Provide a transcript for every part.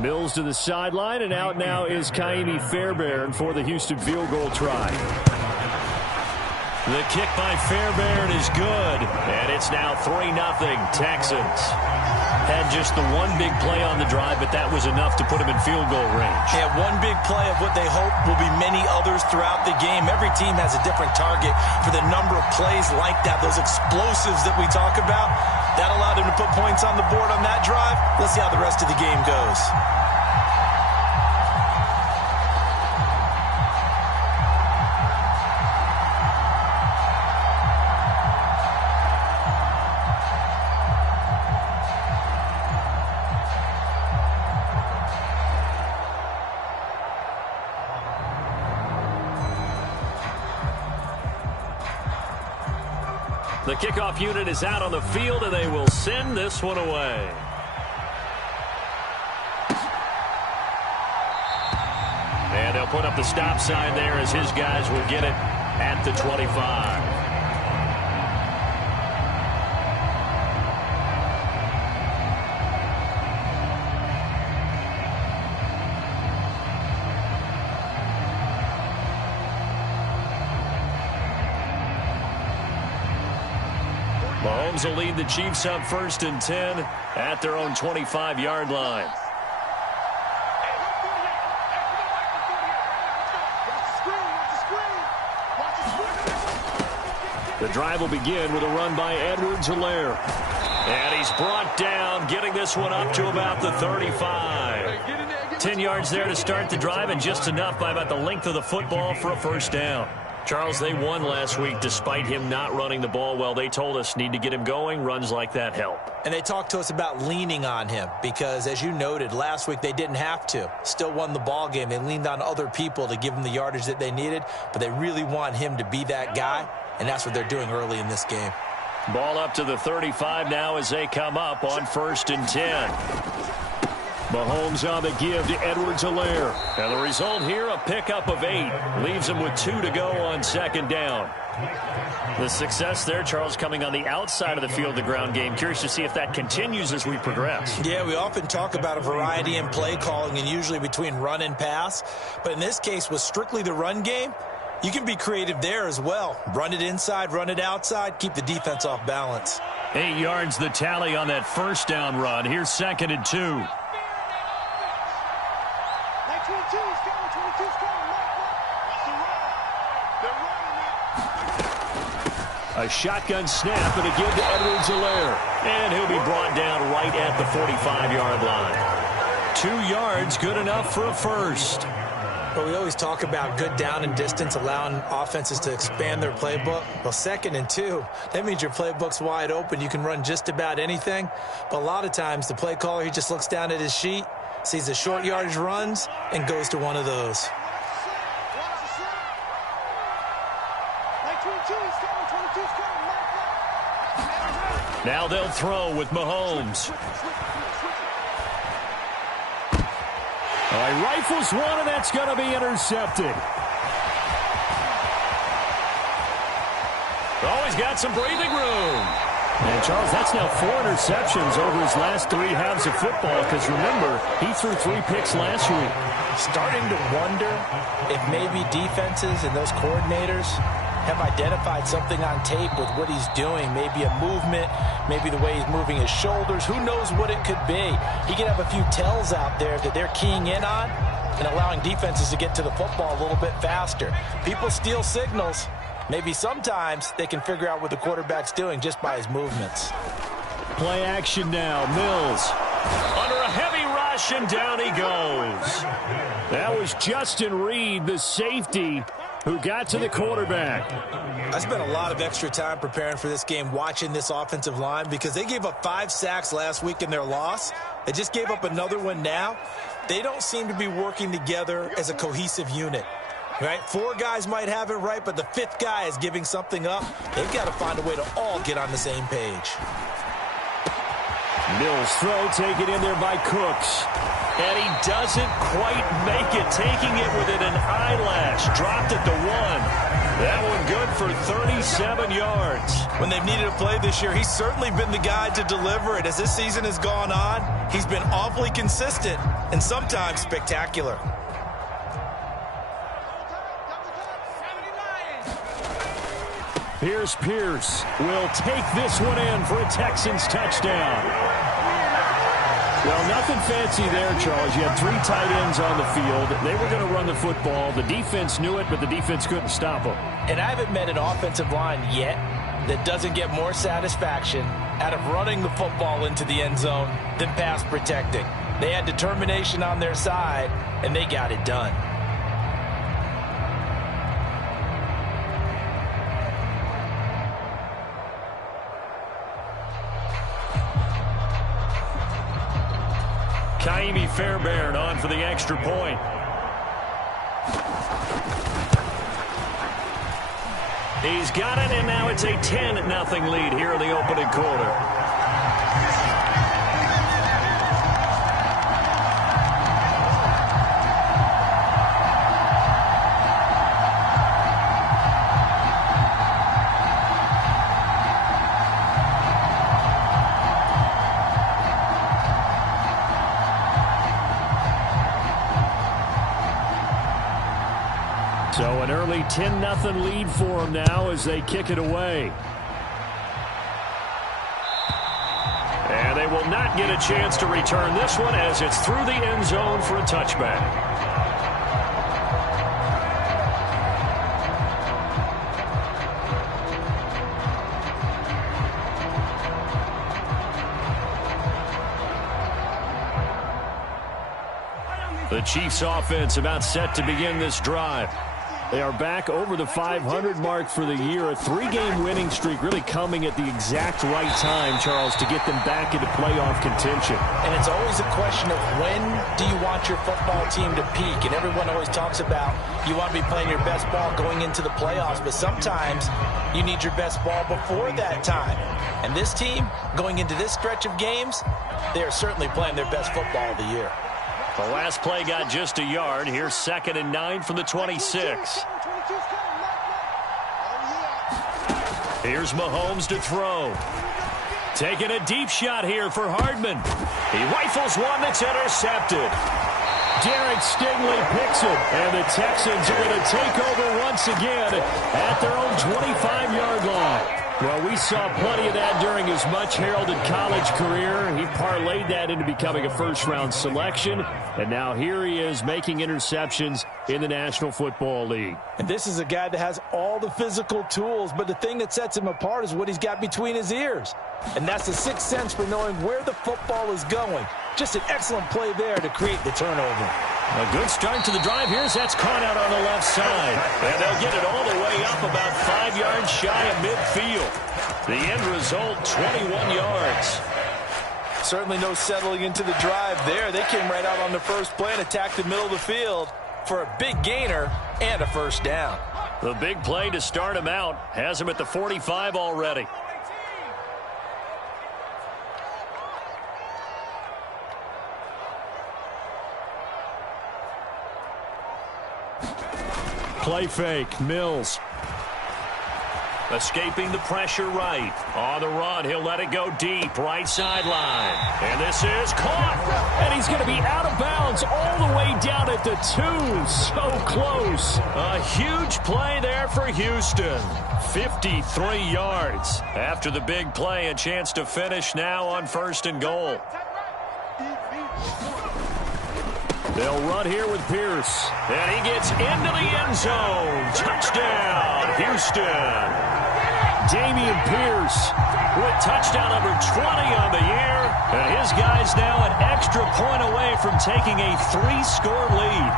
Mills to the sideline, and out now is Kaimi Fairbairn for the Houston field goal try. The kick by Fairbairn is good, and it's now 3-0 Texans. Had just the one big play on the drive, but that was enough to put him in field goal range. Yeah, one big play of what they hope will be many others throughout the game. Every team has a different target for the number of plays like that, those explosives that we talk about. That allowed him to put points on the board on that drive. Let's see how the rest of the game goes. The kickoff unit is out on the field, and they will send this one away. And they'll put up the stop sign there as his guys will get it at the 25. Mahomes will lead the Chiefs up 1st and 10 at their own 25-yard line. The drive will begin with a run by Edwards-Helaire. And he's brought down, getting this one up to about the 35. 10 yards there to start the drive, and just enough by about the length of the football for a first down. Charles, they won last week despite him not running the ball well. They told us need to get him going. Runs like that help. And they talked to us about leaning on him because, as you noted, last week they didn't have to. Still won the ball game. They leaned on other people to give them the yardage that they needed, but they really want him to be that guy, and that's what they're doing early in this game. Ball up to the 35 now as they come up on 1st and 10. Mahomes on the give to Edwards-Helaire. And the result here, a pickup of 8. Leaves him with 2 to go on 2nd down. The success there, Charles, coming on the outside of the field, the ground game. Curious to see if that continues as we progress. Yeah, we often talk about a variety in play calling and usually between run and pass. But in this case, with strictly the run game, you can be creative there as well. Run it inside, run it outside, keep the defense off balance. 8 yards the tally on that first down run. Here's 2nd and 2. A shotgun snap and a give to Edwards-Helaire. And he'll be brought down right at the 45-yard line. 2 yards, good enough for a first. But we always talk about good down and distance, allowing offenses to expand their playbook. Well, 2nd and 2, that means your playbook's wide open. You can run just about anything. But a lot of times, the play caller, he just looks down at his sheet, sees the short yardage runs, and goes to one of those. Now they'll throw with Mahomes. He rifles one, and that's going to be intercepted. Oh, he's got some breathing room. And, Charles, that's now 4 interceptions over his last 3 halves of football, because, remember, he threw 3 picks last week. Starting to wonder if maybe defenses and those coordinators have identified something on tape with what he's doing. Maybe a movement, maybe the way he's moving his shoulders. Who knows what it could be? He could have a few tells out there that they're keying in on and allowing defenses to get to the football a little bit faster. People steal signals. Maybe sometimes they can figure out what the quarterback's doing just by his movements. Play action now. Mills under a heavy rush, and down he goes. That was Justin Reed, the safety, who got to the quarterback. I spent a lot of extra time preparing for this game, watching this offensive line, because they gave up 5 sacks last week in their loss. They just gave up another one now. They don't seem to be working together as a cohesive unit. Right? 4 guys might have it right, but the 5th guy is giving something up. They've got to find a way to all get on the same page. Mills throw taken in there by Cooks. And he doesn't quite make it, taking it within an eyelash. Dropped at the 1. That one good for 37 yards. When they've needed a play this year, he's certainly been the guy to deliver it. As this season has gone on, he's been awfully consistent and sometimes spectacular. Here's Pierce. Will take this one in for a Texans touchdown. Well, nothing fancy there, Charles. You had 3 tight ends on the field. They were going to run the football. The defense knew it, but the defense couldn't stop them. And I haven't met an offensive line yet that doesn't get more satisfaction out of running the football into the end zone than pass protecting. They had determination on their side, and they got it done. Kaimi Fairbairn on for the extra point. He's got it, and now it's a 10-0 lead here in the opening quarter. So an early 10-0 lead for them now as they kick it away. And they will not get a chance to return this one as it's through the end zone for a touchback. The Chiefs offense about set to begin this drive. They are back over the 500 mark for the year. A 3-game winning streak really coming at the exact right time, Charles, to get them back into playoff contention. And it's always a question of when do you want your football team to peak? And everyone always talks about you want to be playing your best ball going into the playoffs, but sometimes you need your best ball before that time. And this team, going into this stretch of games, they are certainly playing their best football of the year. The last play got just a yard. Here's 2nd and 9 from the 26. Here's Mahomes to throw. Taking a deep shot here for Hardman. He rifles one that's intercepted. Derek Stingley picks it, and the Texans are going to take over once again at their own 25-yard line. Well, we saw plenty of that during his much-heralded college career. He parlayed that into becoming a first-round selection, and now here he is making interceptions in the National Football League. And this is a guy that has all the physical tools, but the thing that sets him apart is what he's got between his ears. And that's the sixth sense for knowing where the football is going. Just an excellent play there to create the turnover. A good start to the drive. Here's that's caught out on the left side. And they'll get it all the way up about 5 yards shy of midfield. The end result, 21 yards. Certainly no settling into the drive there. They came right out on the first play and attacked the middle of the field for a big gainer and a first down. The big play to start him out has him at the 45 already. Play fake, Mills. Escaping the pressure right. On the run, he'll let it go deep, right sideline. And this is caught. And he's going to be out of bounds all the way down at the 2. So close. A huge play there for Houston. 53 yards. After the big play, a chance to finish now on 1st and goal. They'll run here with Pierce. And he gets into the end zone. Touchdown, Houston. Dameon Pierce with touchdown number 20 on the year. And his guys now an extra point away from taking a 3-score lead.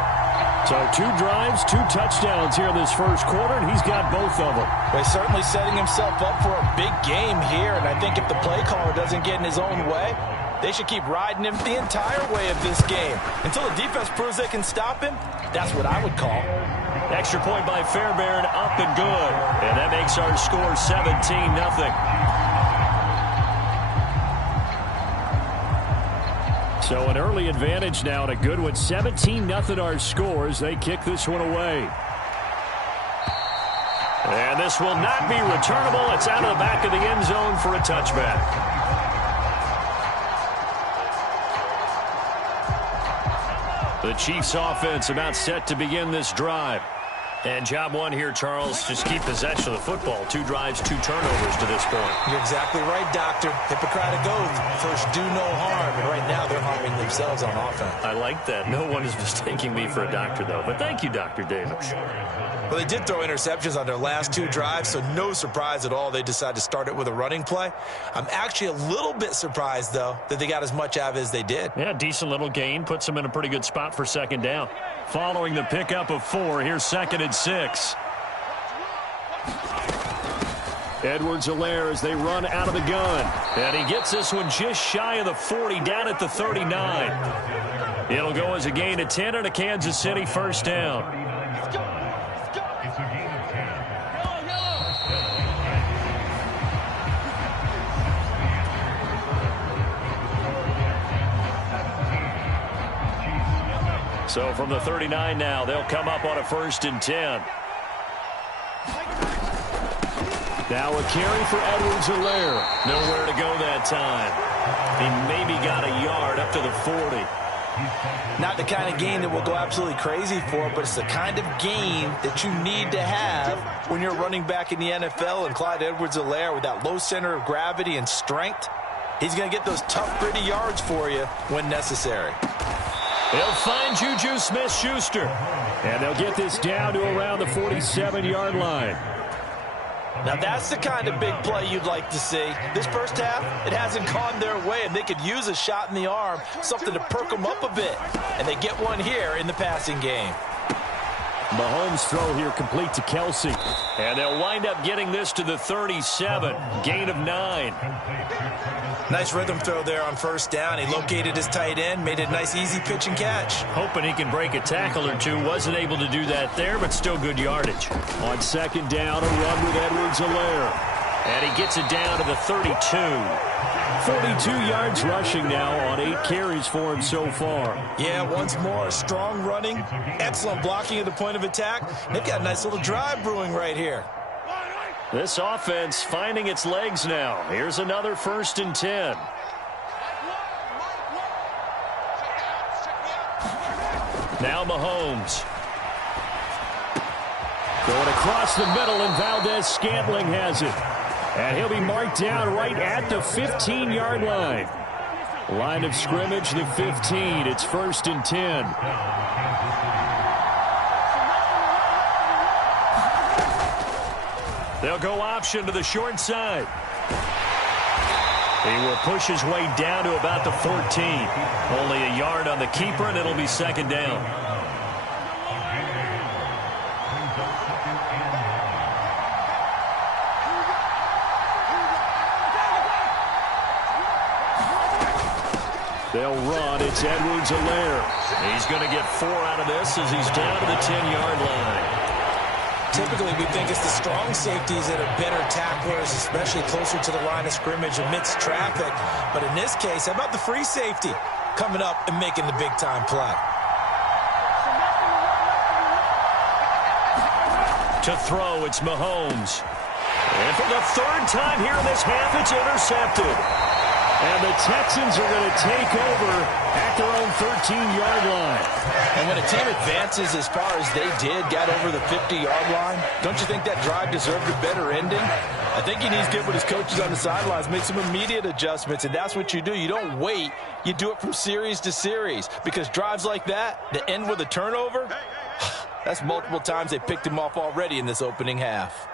So 2 drives, 2 touchdowns here in this first quarter, and he's got both of them. Well, he's certainly setting himself up for a big game here. And I think if the play caller doesn't get in his own way, they should keep riding him the entire way of this game. Until the defense proves they can stop him, that's what I would call. Extra point by Fairbairn, up and good. And that makes our score 17-0. So an early advantage now and a good one. 17-0 our scores. They kick this one away. And this will not be returnable. It's out of the back of the end zone for a touchback. The Chiefs offense about set to begin this drive. And job one here, Charles, just keep possession of the football. 2 drives, 2 turnovers to this point. You're exactly right, Doctor. Hippocratic oath. First, do no harm. And right now, they're harming themselves on offense. I like that. No one is mistaking me for a doctor, though. But thank you, Dr. Davis. Well, they did throw interceptions on their last 2 drives, so no surprise at all they decided to start it with a running play. I'm actually a little bit surprised, though, that they got as much out of it as they did. Yeah, decent little gain. Puts them in a pretty good spot for second down. Following the pickup of 4, here's 2nd and 6. Edwards-Helaire as they run out of the gun. And he gets this one just shy of the 40, down at the 39. It'll go as a gain of 10 and a Kansas City first down. So from the 39 now, they'll come up on a 1st and 10. Now a carry for Edwards-Helaire. Nowhere to go that time. He maybe got a yard up to the 40. Not the kind of gain that we'll go absolutely crazy for, but it's the kind of gain that you need to have when you're running back in the NFL. And Clyde Edwards-Helaire, with that low center of gravity and strength, he's going to get those tough, gritty yards for you when necessary. They'll find Juju Smith-Schuster. And they'll get this down to around the 47-yard line. Now, that's the kind of big play you'd like to see. This first half, it hasn't gone their way, and they could use a shot in the arm, something to perk them up a bit. And they get one here in the passing game. Mahomes' throw here complete to Kelsey. And they'll wind up getting this to the 37. Gain of 9. Nice rhythm throw there on first down. He located his tight end, made a nice easy pitch and catch. Hoping he can break a tackle or two. Wasn't able to do that there, but still good yardage. On 2nd down, a run with Edwards-Helaire. And he gets it down to the 32. 42 yards rushing now on 8 carries for him so far. Yeah, once more, strong running, excellent blocking at the point of attack. They've got a nice little drive brewing right here. This offense finding its legs now. Here's another 1st and 10. Now Mahomes. Going across the middle, and Valdez-Scantling has it. And he'll be marked down right at the 15-yard line. Line of scrimmage, the 15. It's 1st and 10. They'll go option to the short side. He will push his way down to about the 14. Only a yard on the keeper, and it'll be 2nd down. They'll run. It's Edwards-Helaire. He's going to get 4 out of this as he's down to the 10-yard line. Typically, we think it's the strong safeties that are better tacklers, especially closer to the line of scrimmage amidst traffic. But in this case, how about the free safety coming up and making the big-time play? To throw, it's Mahomes. And for the 3rd time here in this half, it's intercepted. And the Texans are going to take over at their own 13-yard line. And when a team advances as far as they did, got over the 50-yard line, don't you think that drive deserved a better ending? I think he needs to get with his coaches on the sidelines, make some immediate adjustments, and that's what you do. You don't wait. You do it from series to series, because drives like that end with a turnover, that's multiple times they picked him off already in this opening half.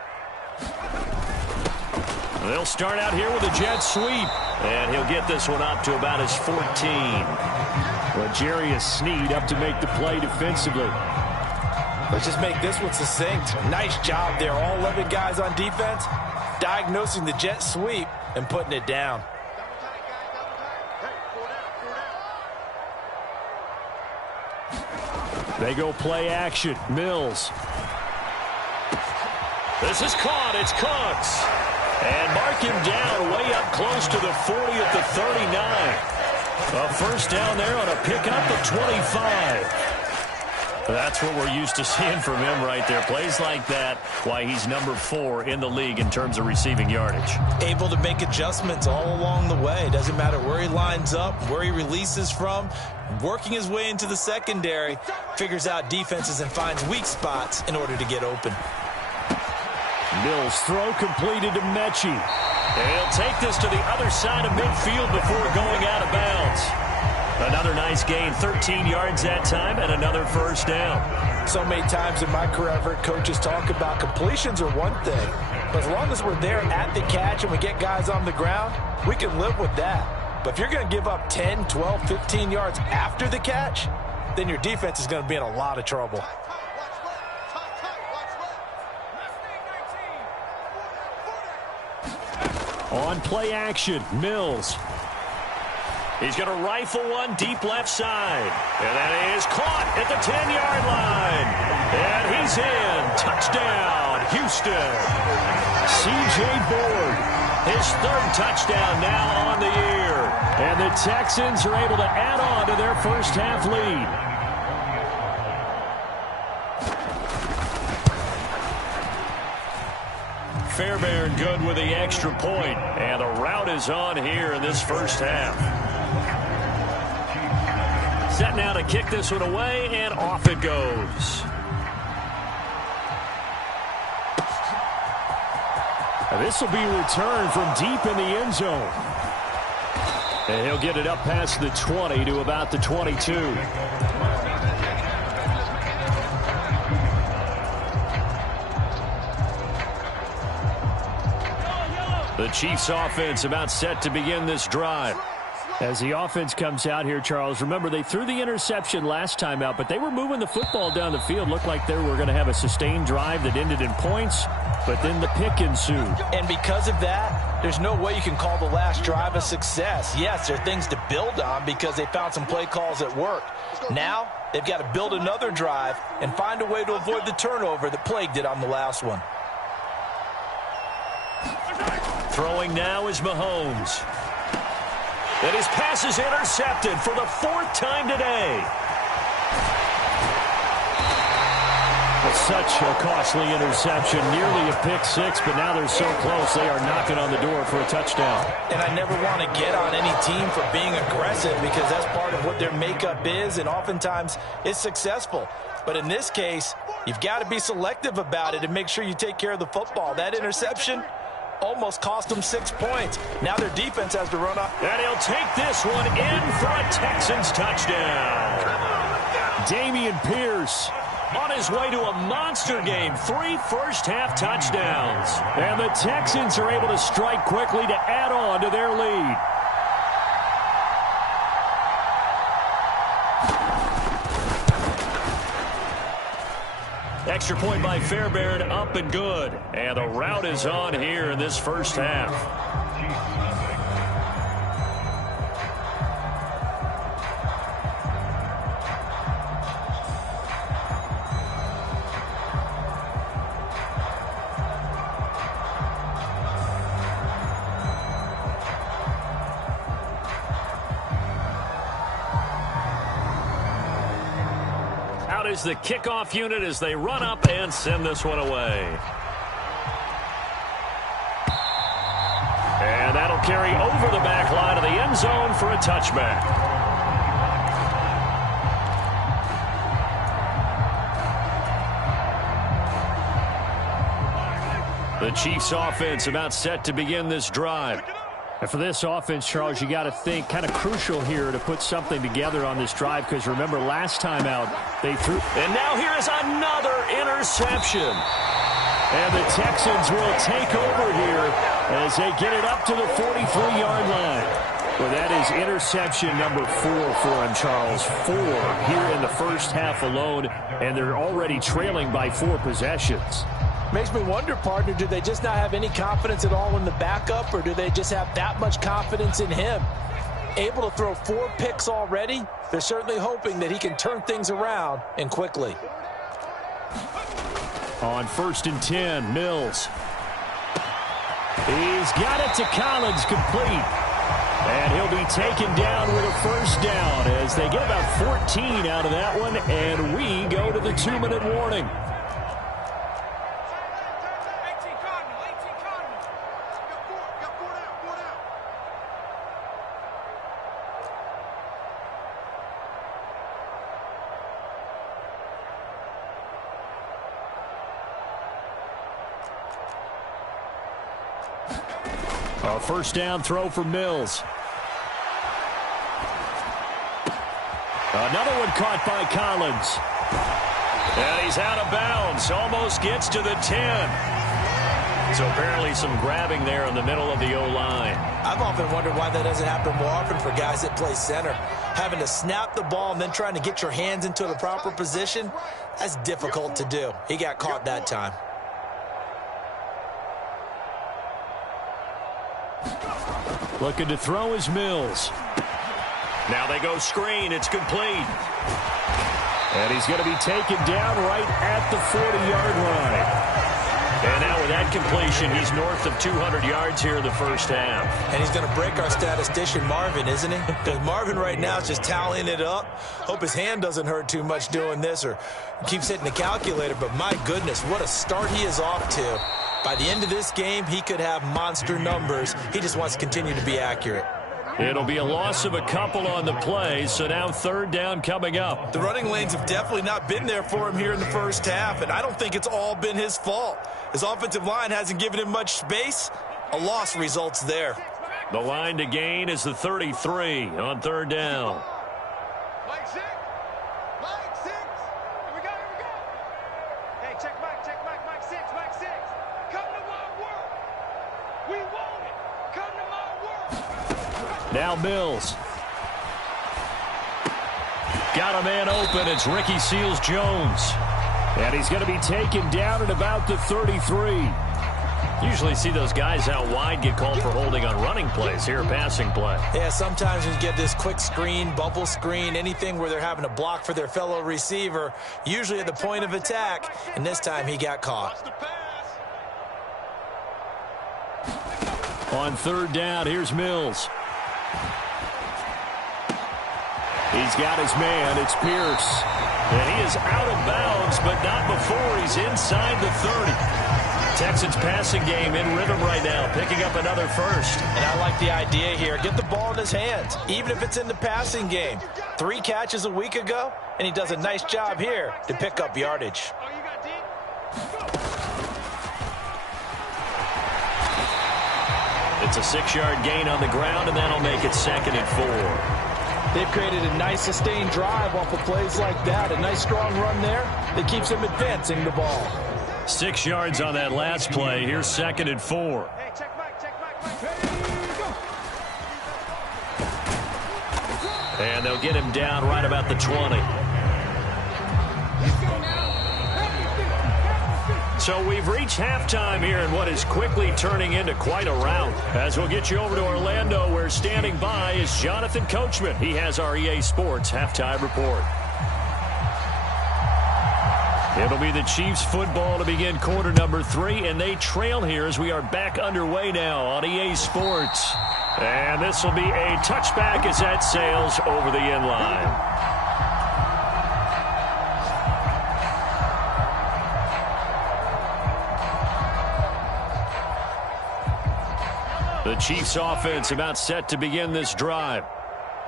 They'll start out here with a jet sweep. And he'll get this one up to about his 14. L'Jarius Sneed up to make the play defensively. Let's just make this one succinct. Nice job there. All 11 guys on defense diagnosing the jet sweep and putting it down. They go play action. Mills. This is caught. It's Cooks. And mark him down way up close to the 40 at the 39. A first down there on a pickup of 25. That's what we're used to seeing from him right there. Plays like that, why he's number 4 in the league in terms of receiving yardage. Able to make adjustments all along the way. Doesn't matter where he lines up, where he releases from. Working his way into the secondary, figures out defenses and finds weak spots in order to get open. Mills throw completed to Mechie. And he'll take this to the other side of midfield before going out of bounds. Another nice gain, 13 yards that time, and another first down. So many times in my career, I've heard coaches talk about completions are one thing. But as long as we're there at the catch and we get guys on the ground, we can live with that. But if you're going to give up 10, 12, 15 yards after the catch, then your defense is going to be in a lot of trouble. On play action, Mills. He's going to rifle one deep left side. And that is caught at the 10-yard line. And he's in. Touchdown, Houston. C.J. Board, his 3rd touchdown now on the year. And the Texans are able to add on to their first half lead. Fairbairn good with the extra point. And the route is on here in this first half. Set now to kick this one away, and off it goes. This will be returned from deep in the end zone. And he'll get it up past the 20 to about the 22. The Chiefs offense about set to begin this drive. As the offense comes out here, Charles, remember they threw the interception last time out, but they were moving the football down the field. Looked like they were going to have a sustained drive that ended in points, but then the pick ensued. And because of that, there's no way you can call the last drive a success. Yes, there are things to build on because they found some play calls that worked. Now, they've got to build another drive and find a way to avoid the turnover that plagued it on the last one. Throwing now is Mahomes. And his pass is intercepted for the 4th time today. Such a costly interception, nearly a pick 6, but now they're so close they are knocking on the door for a touchdown. And I never want to get on any team for being aggressive because that's part of what their makeup is, and oftentimes it's successful. But in this case, you've got to be selective about it and make sure you take care of the football. That interception almost cost them 6 points. Now their defense has to run up. And he'll take this one in for a Texans touchdown. Dameon Pierce on his way to a monster game. 3 first-half touchdowns. And the Texans are able to strike quickly to add on to their lead. Extra point by Fairbairn, up and good. And the route is on here in this first half. Is the kickoff unit as they run up and send this one away. And that'll carry over the back line of the end zone for a touchback. The Chiefs offense about set to begin this drive. And for this offense, Charles, you got to think kind of crucial here to put something together on this drive because remember last time out they threw. And now here is another interception. And the Texans will take over here as they get it up to the 43-yard line. Well, that is interception number 4 for him, Charles. 4 here in the first half alone, and they're already trailing by 4 possessions. Makes me wonder, partner, do they just not have any confidence at all in the backup, or do they just have that much confidence in him? Able to throw 4 picks already, they're certainly hoping that he can turn things around and quickly. On 1st and 10, Mills. He's got it to Collins, complete. And he'll be taken down with a first down as they get about 14 out of that one, and we go to the 2-minute warning. A first down throw for Mills. Another one caught by Collins. And he's out of bounds. Almost gets to the 10. So apparently some grabbing there in the middle of the O-line. I've often wondered why that doesn't happen more often for guys that play center. Having to snap the ball and then trying to get your hands into the proper position, that's difficult to do. He got caught that time. Looking to throw is Mills. Now they go screen. It's complete. And he's going to be taken down right at the 40-yard line. And now with that completion, he's north of 200 yards here in the first half. And he's going to break our statistician Marvin, isn't he? Because Marvin right now is just tallying it up. Hope his hand doesn't hurt too much doing this or keeps hitting the calculator. But my goodness, what a start he is off to. By the end of this game, he could have monster numbers. He just wants to continue to be accurate. It'll be a loss of a couple on the play, so now third down coming up. The running lanes have definitely not been there for him here in the first half, and I don't think it's all been his fault. His offensive line hasn't given him much space. A loss results there. The line to gain is the 33 on third down. Now Mills. Got a man open. It's Ricky Seals-Jones. And he's going to be taken down at about the 33. Usually see those guys out wide get called for holding on running plays. Here, passing play. Yeah, sometimes you get this quick screen, bubble screen, anything where they're having to block for their fellow receiver, usually at the point of attack, and this time he got caught. On third down, here's Mills. He's got his man. It's Pierce. And he is out of bounds, but not before he's inside the 30. Texans passing game in rhythm right now, picking up another first. And I like the idea here. Get the ball in his hands, even if it's in the passing game. 3 catches a week ago, and he does a nice job here to pick up yardage. It's a 6-yard gain on the ground, and that'll make it 2nd and 4. They've created a nice sustained drive off of plays like that. A nice strong run there that keeps them advancing the ball. 6 yards on that last play. Here's 2nd and 4. And they'll get him down right about the 20. So we've reached halftime here in what is quickly turning into quite a rout. As we'll get you over to Orlando, where standing by is Jonathan Coachman. He has our EA Sports halftime report. It'll be the Chiefs football to begin quarter number 3, and they trail here as we are back underway now on EA Sports. And this will be a touchback as that sails over the end line. The Chiefs offense about set to begin this drive.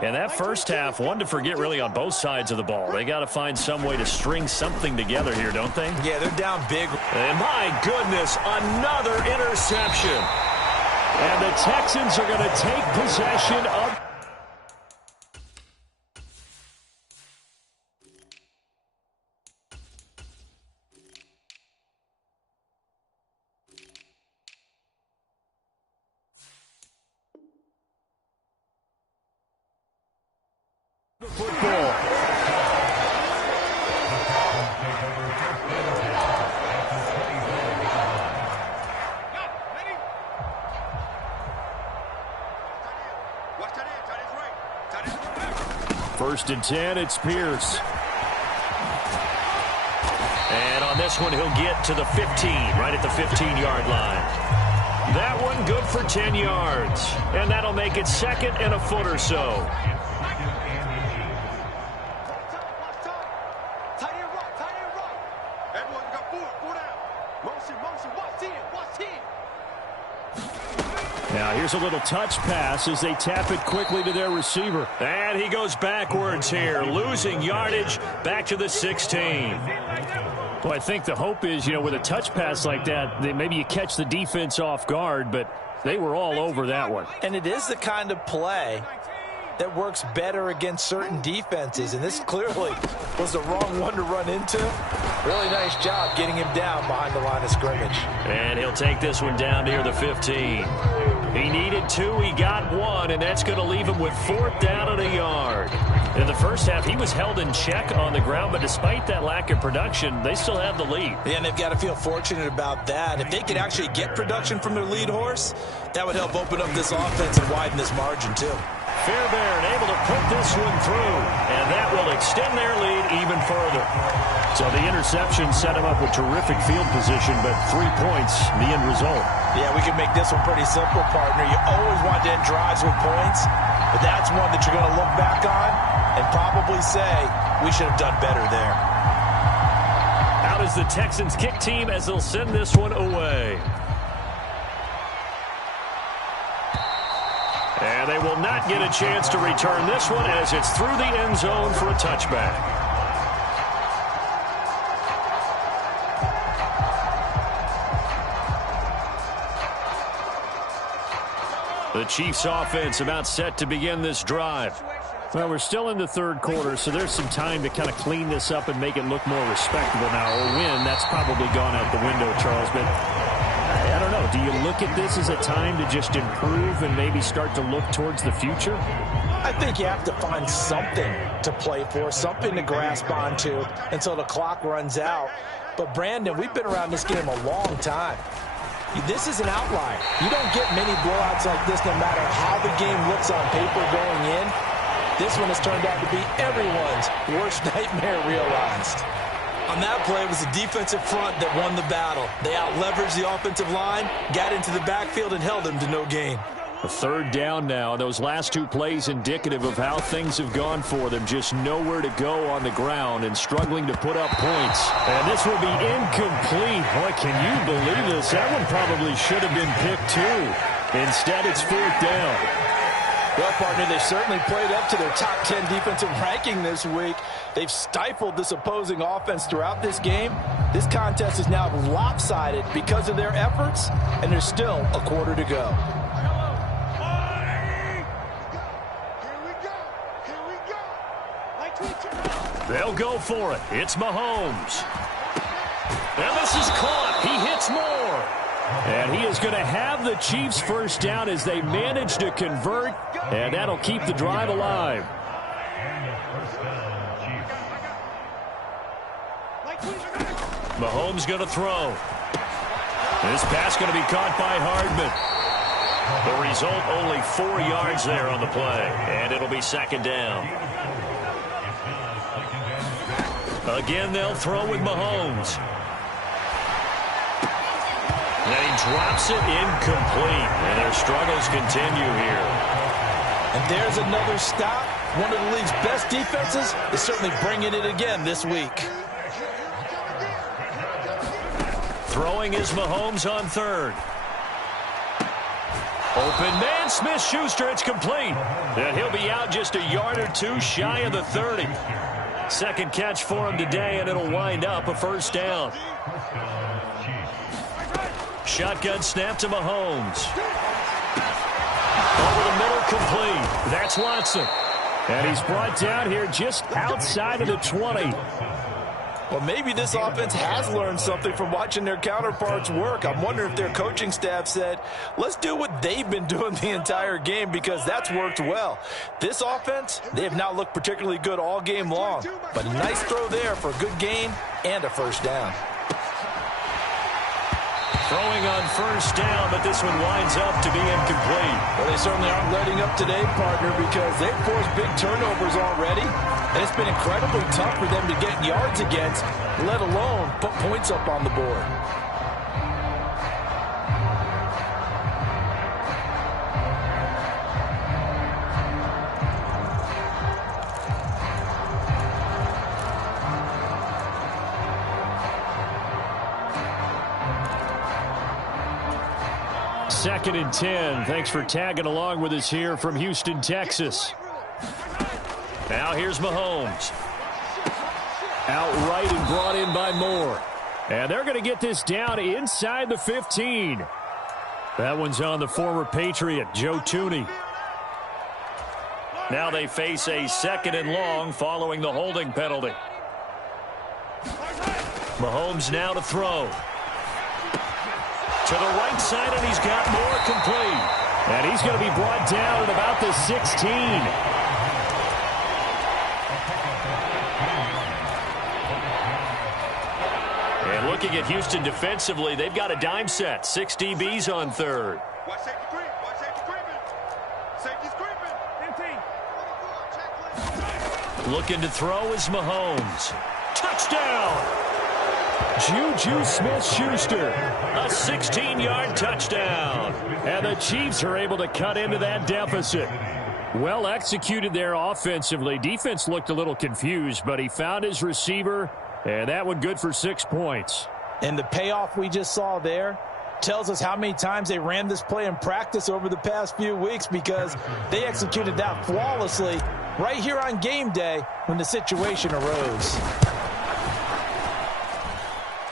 And that first half, one to forget really on both sides of the ball. They got to find some way to string something together here, don't they? Yeah, they're down big. And my goodness, another interception. And the Texans are going to take possession of... football. First and 10, it's Pierce. And on this one, he'll get to the 15, right at the 15-yard line. That one good for 10 yards. And that'll make it 2nd and a foot or so. Now here's a little touch pass as they tap it quickly to their receiver. And he goes backwards here, losing yardage back to the 16. Well, I think the hope is, with a touch pass like that, maybe you catch the defense off guard, but they were all over that one. And it is the kind of play that works better against certain defenses, and this clearly was the wrong one to run into. Really nice job getting him down behind the line of scrimmage. And he'll take this one down near the 15. He needed 2, he got 1, and that's going to leave him with 4th down and a yard. In the first half, he was held in check on the ground, but despite that lack of production, they still have the lead. Yeah, and they've got to feel fortunate about that. If they could actually get production from their lead horse, that would help open up this offense and widen this margin too. Fairbairn able to put this one through, and that will extend their lead even further. So the interception set him up with terrific field position, but 3 points, the end result. Yeah, we can make this one pretty simple, partner. You always want to end drives with points, but that's one that you're going to look back on and probably say, we should have done better there. Out is the Texans kick team as they'll send this one away. And they will not get a chance to return this one as it's through the end zone for a touchback. The Chiefs offense about set to begin this drive. Well, we're still in the third quarter, so there's some time to kind of clean this up and make it look more respectable now. Or win, that's probably gone out the window, Charles, but I don't know. Do you look at this as a time to just improve and maybe start to look towards the future? I think you have to find something to play for, something to grasp onto until the clock runs out. But, Brandon, we've been around this game a long time. This is an outlier. You don't get many blowouts like this no matter how the game looks on paper going in. This one has turned out to be everyone's worst nightmare realized. On that play, it was the defensive front that won the battle. They out-leveraged the offensive line, got into the backfield, and held them to no gain. A 3rd down now. Those last 2 plays indicative of how things have gone for them. Just nowhere to go on the ground and struggling to put up points. And this will be incomplete. Boy, can you believe this? That one probably should have been picked too. Instead, it's 4th down. Well, partner, they certainly played up to their top 10 defensive ranking this week. They've stifled this opposing offense throughout this game. This contest is now lopsided because of their efforts, and there's still a quarter to go. They'll go for it. It's Mahomes. And this is caught. He hits more. And he is going to have the Chiefs first down as they manage to convert, and that'll keep the drive alive. Mahomes going to throw. This pass going to be caught by Hardman. The result, only 4 yards there on the play, and it'll be 2nd down. Again, they'll throw with Mahomes. And he drops it incomplete, and their struggles continue here. And there's another stop. One of the league's best defenses is certainly bringing it again this week. Throwing is Mahomes on 3rd. Open man, Smith-Schuster, it's complete. And he'll be out just a yard or 2 shy of the 30. 2nd catch for him today, and it'll wind up a 1st down. Shotgun snap to Mahomes. Over the middle, complete. That's Watson. And he's brought down here just outside of the 20. Well, maybe this offense has learned something from watching their counterparts work. I'm wondering if their coaching staff said, let's do what they've been doing the entire game, because that's worked well. This offense, they have not looked particularly good all game long. But a nice throw there for a good gain and a 1st down. Throwing on 1st down, but this one winds up to be incomplete. Well, they certainly aren't letting up today, partner, because they've forced big turnovers already. And it's been incredibly tough for them to get yards against, let alone put points up on the board. 2nd and 10. Thanks for tagging along with us here from Houston, Texas. Now here's Mahomes. Outright and brought in by Moore. And they're going to get this down inside the 15. That one's on the former Patriot, Joe Tooney. Now they face a 2nd and long following the holding penalty. Mahomes now to throw. To the right side, and he's got Moore complete. And he's going to be brought down at about the 16. And looking at Houston defensively, they've got a dime set. 6 DBs on third. Watch safety creep. Watch safety creeping. Safety's creeping. Looking to throw is Mahomes. Touchdown! Juju Smith-Schuster, a 16-yard touchdown. And the Chiefs are able to cut into that deficit. Well executed there offensively. Defense looked a little confused, but he found his receiver, and that one good for 6 points. And the payoff we just saw there tells us how many times they ran this play in practice over the past few weeks, because they executed that flawlessly right here on game day when the situation arose.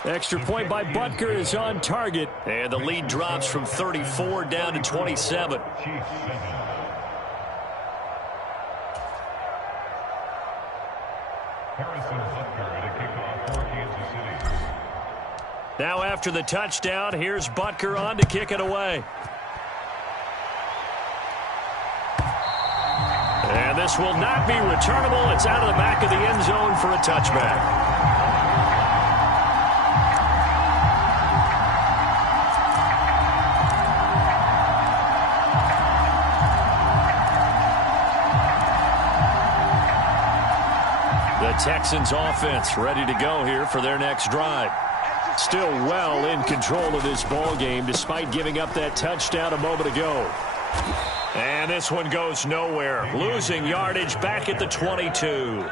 Extra point by Butker is on target. And the lead drops from 34 down to 27. Now after the touchdown, here's Butker on to kick it away. And this will not be returnable. It's out of the back of the end zone for a touchback. The Texans offense ready to go here for their next drive. Still well in control of this ball game despite giving up that touchdown a moment ago. And this one goes nowhere. Losing yardage back at the 22.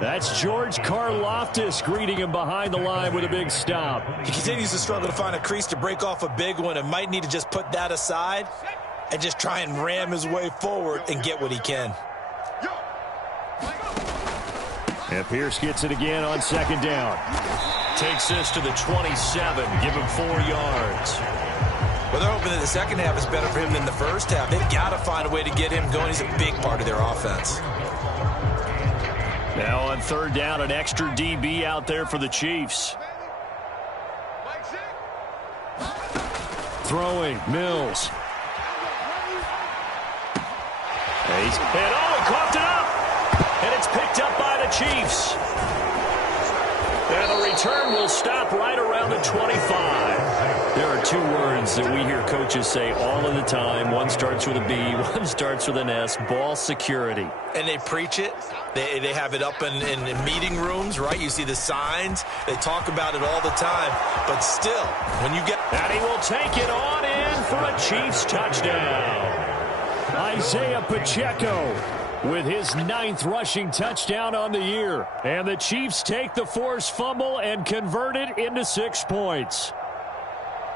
That's George Karlaftis greeting him behind the line with a big stop. He continues to struggle to find a crease to break off a big one and might need to just put that aside and just try and ram his way forward and get what he can. And Pierce gets it again on 2nd down. Takes this to the 27. Give him 4 yards. Well, they're hoping that the second half is better for him than the first half. They've got to find a way to get him going. He's a big part of their offense. Now on 3rd down, an extra DB out there for the Chiefs. Throwing, Mills. He coughed it up. And it's picked up by the Chiefs. And the return will stop right around the 25. There are 2 words that we hear coaches say all of the time. One starts with a B, one starts with an S. Ball security. And they preach it. They have it up in meeting rooms, right? You see the signs. They talk about it all the time. But still, when you get... And he will take it on in for a Chiefs touchdown. Isaiah Pacheco with his 9th rushing touchdown on the year. And the Chiefs take the forced fumble and convert it into 6 points.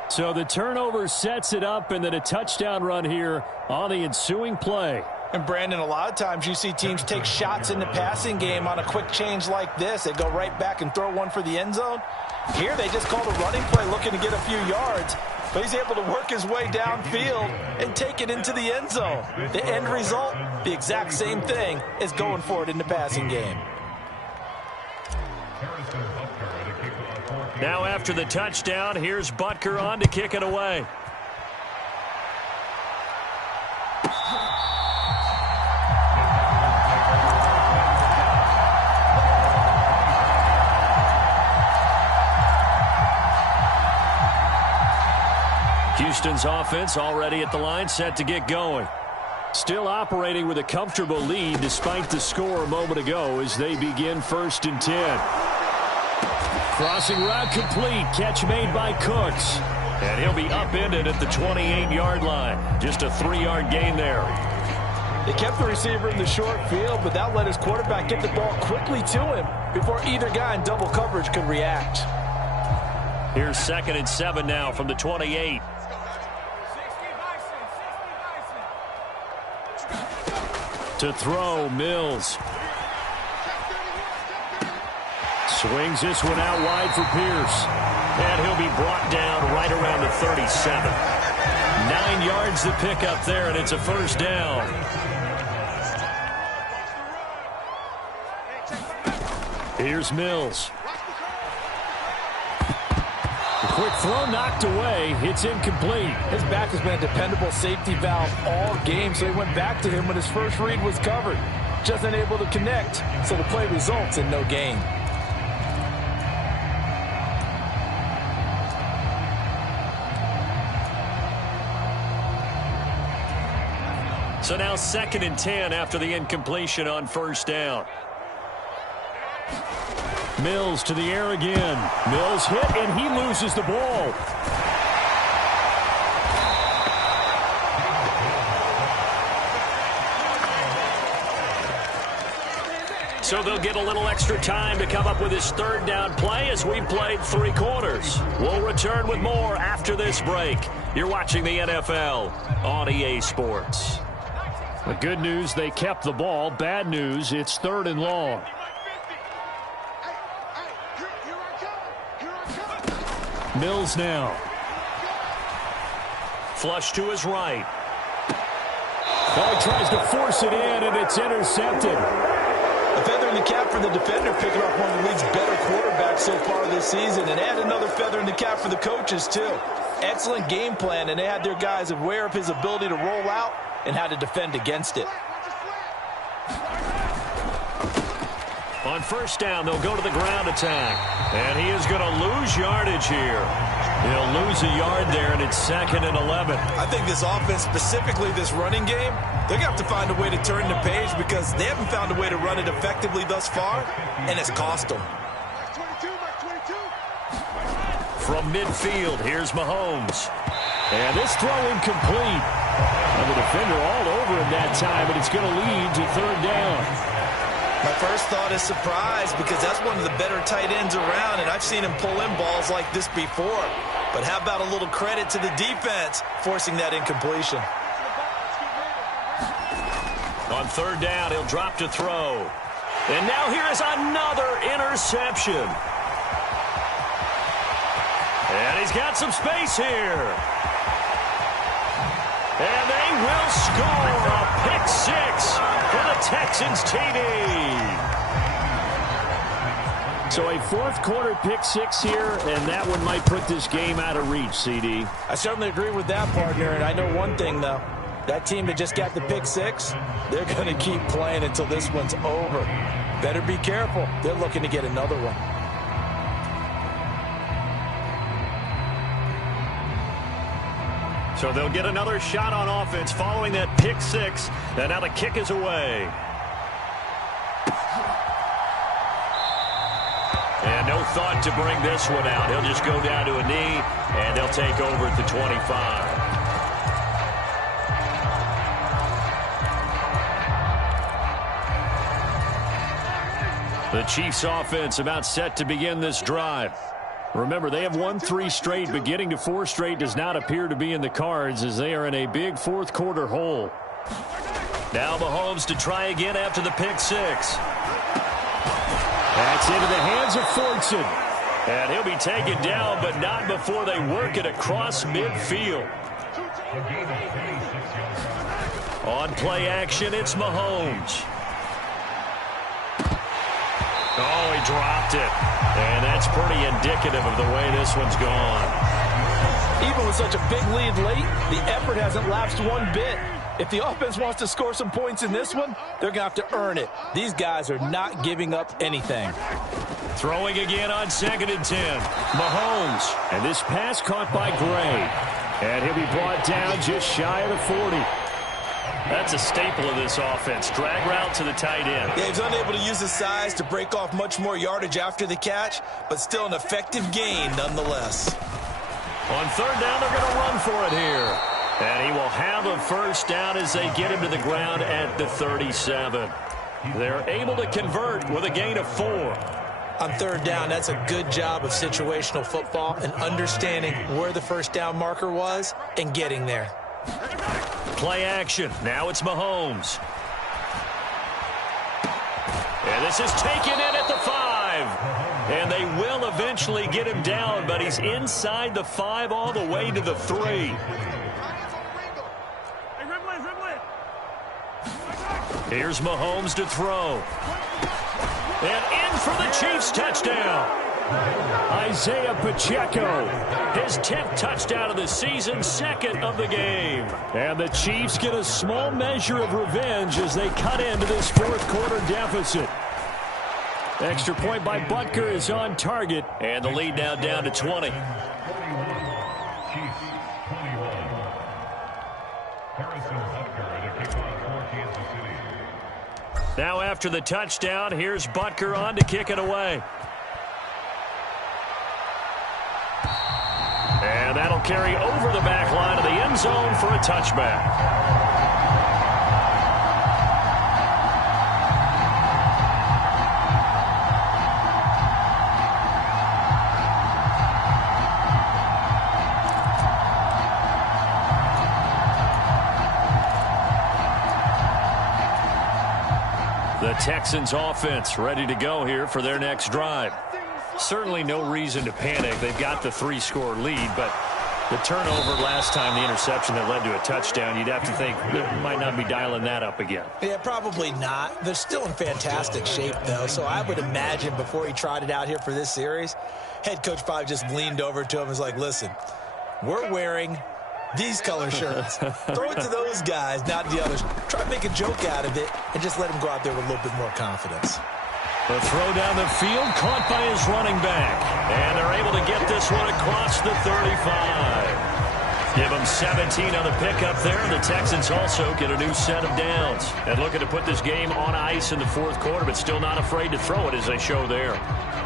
So the turnover sets it up, and then a touchdown run here on the ensuing play. And Brandon, a lot of times you see teams take shots in the passing game on a quick change like this. They go right back and throw one for the end zone. Here they just called a running play looking to get a few yards. But he's able to work his way downfield and take it into the end zone. The end result, the exact same thing as going for it in the passing game. Now after the touchdown, here's Butker on to kick it away. Houston's offense already at the line, set to get going. Still operating with a comfortable lead despite the score a moment ago as they begin 1st and 10. Crossing route complete. Catch made by Cooks. And he'll be upended at the 28-yard line. Just a 3-yard gain there. They kept the receiver in the short field, but that let his quarterback get the ball quickly to him before either guy in double coverage could react. Here's 2nd and 7 now from the 28. To throw, Mills. Swings this one out wide for Pierce. And he'll be brought down right around the 37. 9 yards to pick up there, and it's a first down. Here's Mills. The quick throw knocked away. It's incomplete. His back has been a dependable safety valve all game, so he went back to him when his first read was covered. Just unable to connect, so the play results in no gain. So now 2nd and 10 after the incompletion on first down. Mills to the air again. Mills hit, and he loses the ball. So they'll get a little extra time to come up with his 3rd down play as we've played 3 quarters. We'll return with more after this break. You're watching the NFL on EA Sports. The good news, they kept the ball. Bad news, it's 3rd and long. Mills now. Flush to his right. Oh, he tries to force it in, and it's intercepted. A feather in the cap for the defender, picking off one of the league's better quarterbacks so far this season, and add another feather in the cap for the coaches, too. Excellent game plan, and they had their guys aware of his ability to roll out and how to defend against it. On first down, they'll go to the ground attack. And he is going to lose yardage here. He'll lose a yard there, and it's 2nd and 11. I think this offense, specifically this running game, they're going to have to find a way to turn the page because they haven't found a way to run it effectively thus far, and it's cost them. From midfield, here's Mahomes. And this throw incomplete. And the defender all over him that time, and it's going to lead to 3rd down. My first thought is surprise because that's one of the better tight ends around, and I've seen him pull in balls like this before. But how about a little credit to the defense forcing that incompletion? On 3rd down, he'll drop to throw. And now here is another interception. And he's got some space here. And they will score a pick 6 for the Texans TD. So a 4th quarter pick 6 here, and that one might put this game out of reach, CD. I certainly agree with that, partner, and I know one thing, though. That team that just got the pick 6, they're going to keep playing until this one's over. Better be careful. They're looking to get another one. So they'll get another shot on offense following that pick 6. And now the kick is away. And no thought to bring this one out. He'll just go down to a knee, and they'll take over at the 25. The Chiefs offense about set to begin this drive. Remember, they have won 3 straight, but getting to 4 straight does not appear to be in the cards as they are in a big 4th quarter hole. Now Mahomes to try again after the pick 6. That's into the hands of Fortson. And he'll be taken down, but not before they work it across midfield. On play action, it's Mahomes. Oh, he dropped it. And that's pretty indicative of the way this one's gone. Even with such a big lead late, the effort hasn't lapsed one bit. If the offense wants to score some points in this one, they're going to have to earn it. These guys are not giving up anything. Throwing again on 2nd and 10. Mahomes. And this pass caught by Gray. And he'll be brought down just shy of the 40. That's a staple of this offense. Drag route to the tight end. Yeah, he's unable to use his size to break off much more yardage after the catch, but still an effective gain nonetheless. On 3rd down, they're going to run for it here. And he will have a first down as they get him to the ground at the 37. They're able to convert with a gain of 4. On 3rd down, that's a good job of situational football and understanding where the first down marker was and getting there. Play action. Now it's Mahomes. And this is taken in at the 5. And they will eventually get him down, but he's inside the 5 all the way to the 3. Here's Mahomes to throw. And in for the Chiefs touchdown. Isaiah Pacheco, his 10th touchdown of the season, 2nd of the game. And the Chiefs get a small measure of revenge as they cut into this 4th quarter deficit. Extra point by Butker is on target. And the lead now down to 20. Now after the touchdown, here's Butker on to kick it away. And that'll carry over the back line of the end zone for a touchback. The Texans offense ready to go here for their next drive. Certainly no reason to panic. They've got the 3-score lead, but the turnover last time, the interception that led to a touchdown, you'd have to think they might not be dialing that up again. Yeah, probably not. They're still in fantastic shape, though, so I would imagine before he trotted out here for this series, head coach probably just leaned over to him and was like, listen, we're wearing these color shirts. Throw it to those guys, not the others. Try to make a joke out of it and just let them go out there with a little bit more confidence. The throw down the field, caught by his running back. And they're able to get this one across the 35. Give them 17 on the pickup there. The Texans also get a new set of downs. And looking to put this game on ice in the 4th quarter, but still not afraid to throw it as they show there.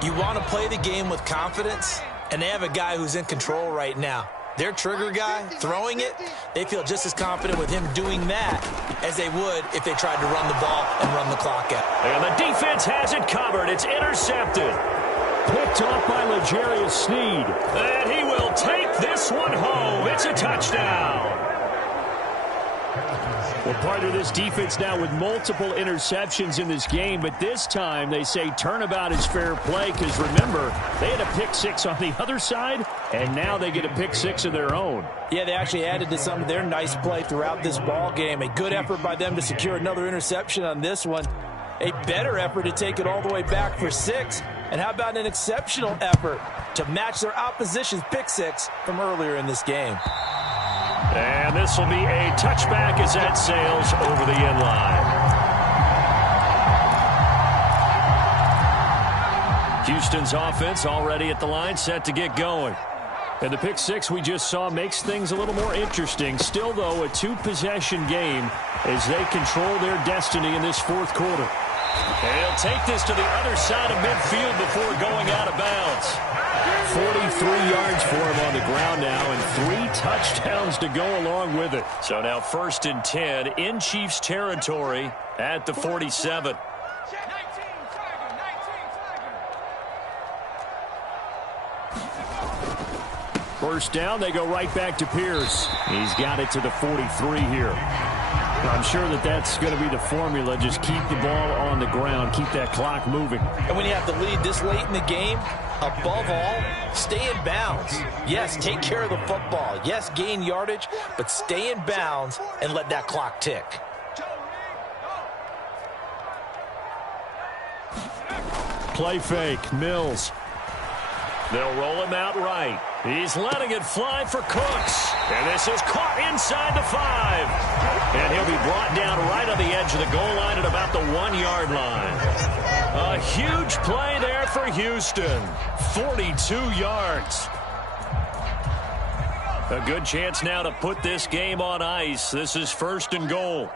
You want to play the game with confidence, and they have a guy who's in control right now. Their trigger guy, throwing it, they feel just as confident with him doing that as they would if they tried to run the ball and run the clock out. And the defense has it covered. It's intercepted. Picked off by L'Jarius Sneed. And he will take this one home. It's a touchdown. Well, part of this defense now with multiple interceptions in this game, but this time they say turnabout is fair play because, remember, they had a pick 6 on the other side, and now they get a pick 6 of their own. Yeah, they actually added to some of their nice play throughout this ball game. A good effort by them to secure another interception on this one. A better effort to take it all the way back for 6. And how about an exceptional effort to match their opposition's pick 6 from earlier in this game. And this will be a touchback as that sails over the end line. Houston's offense already at the line, set to get going. And the pick 6 we just saw makes things a little more interesting. Still, though, a 2-possession game as they control their destiny in this 4th quarter. And he'll take this to the other side of midfield before going out of bounds. 43 yards for him on the ground now and 3 touchdowns to go along with it. So now 1st and 10 in Chiefs territory at the 47. First down, they go right back to Pierce. He's got it to the 43 here. I'm sure that that's going to be the formula. Just keep the ball on the ground. Keep that clock moving. And when you have the lead this late in the game, above all, stay in bounds. Yes, take care of the football. Yes, gain yardage, but stay in bounds and let that clock tick. Play fake, Mills. They'll roll him out right. He's letting it fly for Cooks. And this is caught inside the 5. And he'll be brought down right on the edge of the goal line at about the 1-yard line. A huge play there for Houston. 42 yards. A good chance now to put this game on ice. This is 1st and goal.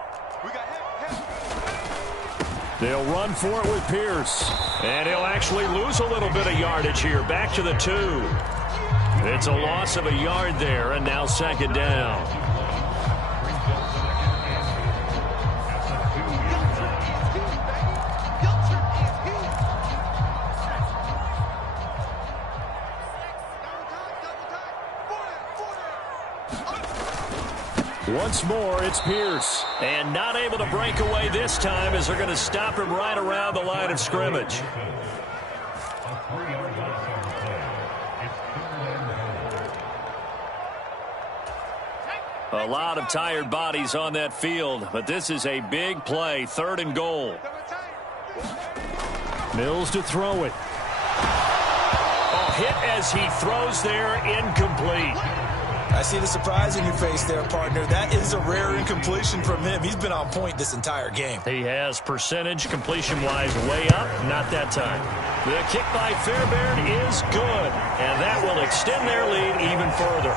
They'll run for it with Pierce. And he'll actually lose a little bit of yardage here. Back to the 2. It's a loss of a yard there, and now 2nd down. Once more, it's Pierce. And not able to break away this time as they're going to stop him right around the line of scrimmage. A lot of tired bodies on that field, but this is a big play, 3rd and goal. Mills to throw it. Oh, hit as he throws there, incomplete. I see the surprise in your face there, partner. That is a rare incompletion from him. He's been on point this entire game. He has percentage completion-wise way up, not that time. The kick by Fairbairn is good, and that will extend their lead even further.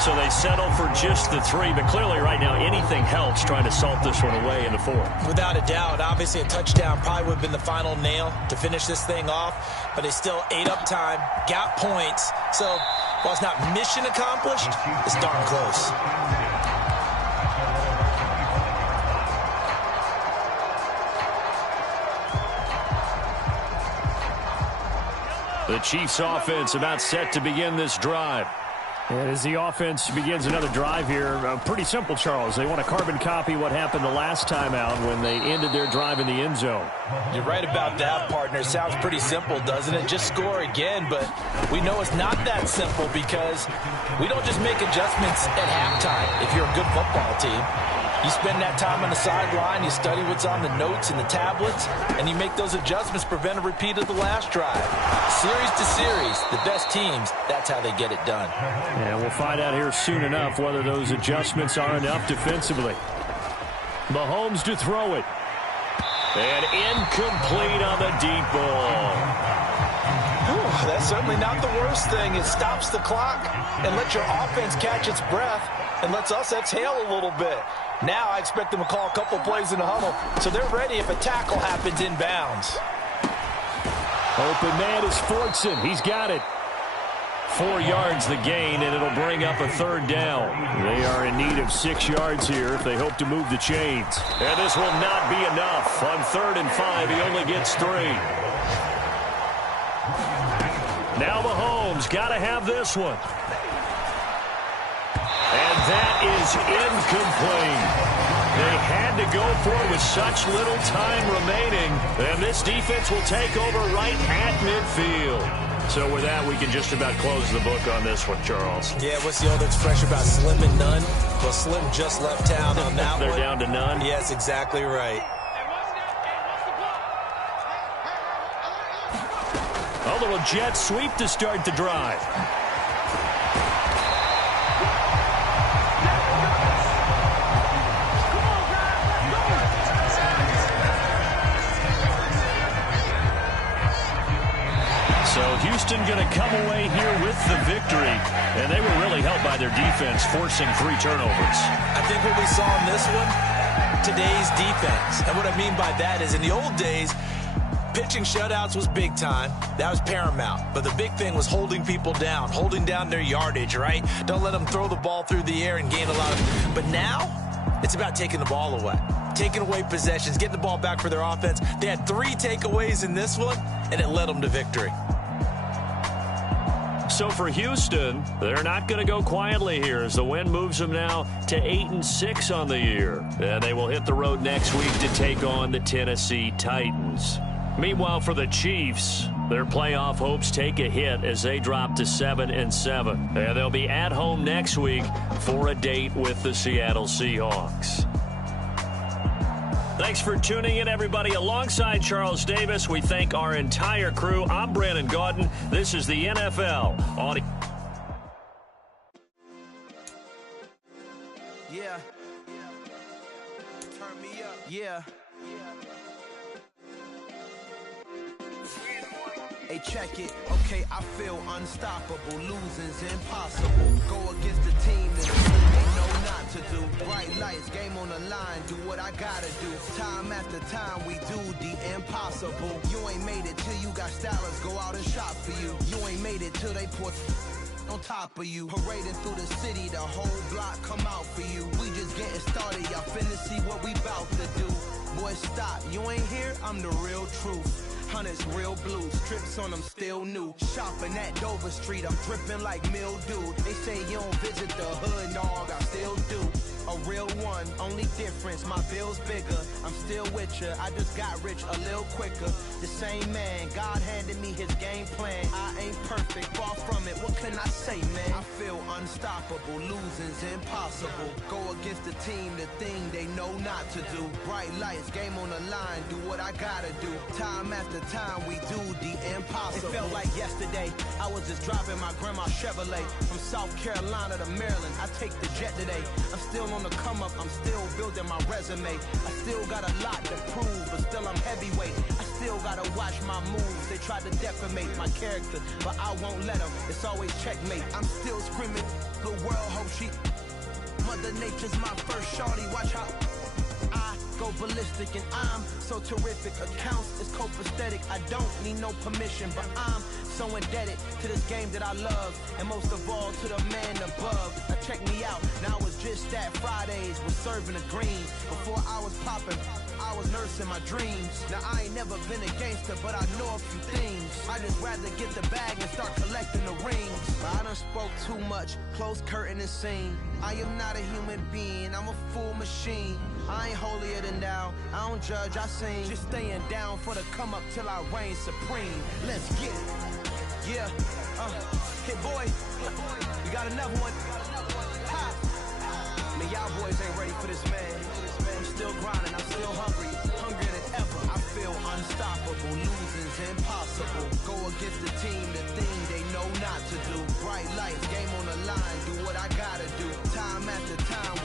So they settle for just the 3, but clearly right now anything helps trying to salt this one away in the 4th. Without a doubt, obviously a touchdown probably would have been the final nail to finish this thing off, but they still ate up time, got points. So while it's not mission accomplished, it's darn close. The Chiefs offense about set to begin this drive. And as the offense begins another drive here, pretty simple, Charles. They want to carbon copy what happened the last time out when they ended their drive in the end zone. You're right about that, partner. Sounds pretty simple, doesn't it? Just score again, but we know it's not that simple because we don't just make adjustments at halftime if you're a good football team. You spend that time on the sideline, you study what's on the notes and the tablets, and you make those adjustments, prevent a repeat of the last drive. Series to series, the best teams, that's how they get it done. And we'll find out here soon enough whether those adjustments are enough defensively. Mahomes to throw it. And incomplete on the deep ball. Whew, that's certainly not the worst thing. It stops the clock and lets your offense catch its breath and lets us exhale a little bit. Now I expect them to call a couple plays in the huddle, so they're ready if a tackle happens inbounds. Open man is Fortson. He's got it. 4 yards the gain, and it'll bring up a 3rd down. They are in need of 6 yards here if they hope to move the chains. And this will not be enough. On 3rd and 5, he only gets 3. Now Mahomes got to have this one. And that is incomplete. They had to go for it with such little time remaining. And this defense will take over right at midfield. So with that, we can just about close the book on this one, Charles. Yeah, what's the old expression about slim and none? Well, Slim just left town on that They're one. down to none? Yes, exactly right. A little jet sweep to start the drive. So Houston going to come away here with the victory. And they were really helped by their defense, forcing 3 turnovers. I think what we saw in this one, today's defense. And what I mean by that is in the old days, pitching shutouts was big time. That was paramount. But the big thing was holding people down, holding down their yardage, right? Don't let them throw the ball through the air and gain a lot of... But now, it's about taking the ball away. Taking away possessions, getting the ball back for their offense. They had 3 takeaways in this one, and it led them to victory. So for Houston, they're not going to go quietly here as the win moves them now to 8-6 on the year. And they will hit the road next week to take on the Tennessee Titans. Meanwhile, for the Chiefs, their playoff hopes take a hit as they drop to 7-7. And they'll be at home next week for a date with the Seattle Seahawks. Thanks for tuning in, everybody. Alongside Charles Davis, we thank our entire crew. I'm Brandon Gaudin. This is the NFL on... Yeah. Turn me up. Yeah. Hey, check it. Okay, I feel unstoppable. Losing's impossible. Go against the team that they know not to do. Bright lights, game on the line. Do what I gotta do. Time after time, we do the impossible. You ain't made it till you got stylers go out and shop for you. You ain't made it till they put on top of you. Parading through the city, the whole block come out for you. We just getting started. Y'all finna see what we bout to do. Boy, stop. You ain't here? I'm the real truth. Hunters, real blues, trips on them still new. Shopping at Dover Street, I'm dripping like mildew. They say you don't visit the hood, dog, I still do. a real one. Only difference, my bill's bigger. I'm still with ya, I just got rich a little quicker. The same man, God handed me his game plan. I ain't perfect, far from it, what can I say, man? I feel unstoppable, losing's impossible. Go against the team, the thing they know not to do. Bright lights, game on the line, do what I gotta do. Time after time, we do the impossible. It felt like yesterday, I was just driving my grandma's Chevrolet. From South Carolina to Maryland, I take the jet today. I'm still on the come up, I'm still building my resume. I still got a lot to prove, but still I'm heavyweight. I still gotta watch my moves. They tried to defamate my character, but I won't let them. It's always checkmate. I'm still screaming, the world hope she. Mother Nature's my first shorty, watch how I go ballistic, and I'm so terrific. Accounts is copacetic, I don't need no permission, but I'm so indebted to this game that I love, and most of all to the man above. Now check me out, now it's just that Fridays was serving the greens. Before I was popping, I was nursing my dreams. Now I ain't never been a gangster, but I know a few things. I just rather get the bag and start collecting the rings. But I done spoke too much, close curtain and scene. I am not a human being, I'm a full machine. I ain't holier than thou, I don't judge, I sing. Just staying down for the come up till I reign supreme. Let's get it. Yeah, hey boy, you got another one. Ha. Man, y'all boys ain't ready for this, man. I'm still grinding, I'm still hungry, hungrier than ever. I feel unstoppable, losing's impossible. Go against the team, the thing they know not to do. Bright lights, game on the line, do what I gotta do. Time after time,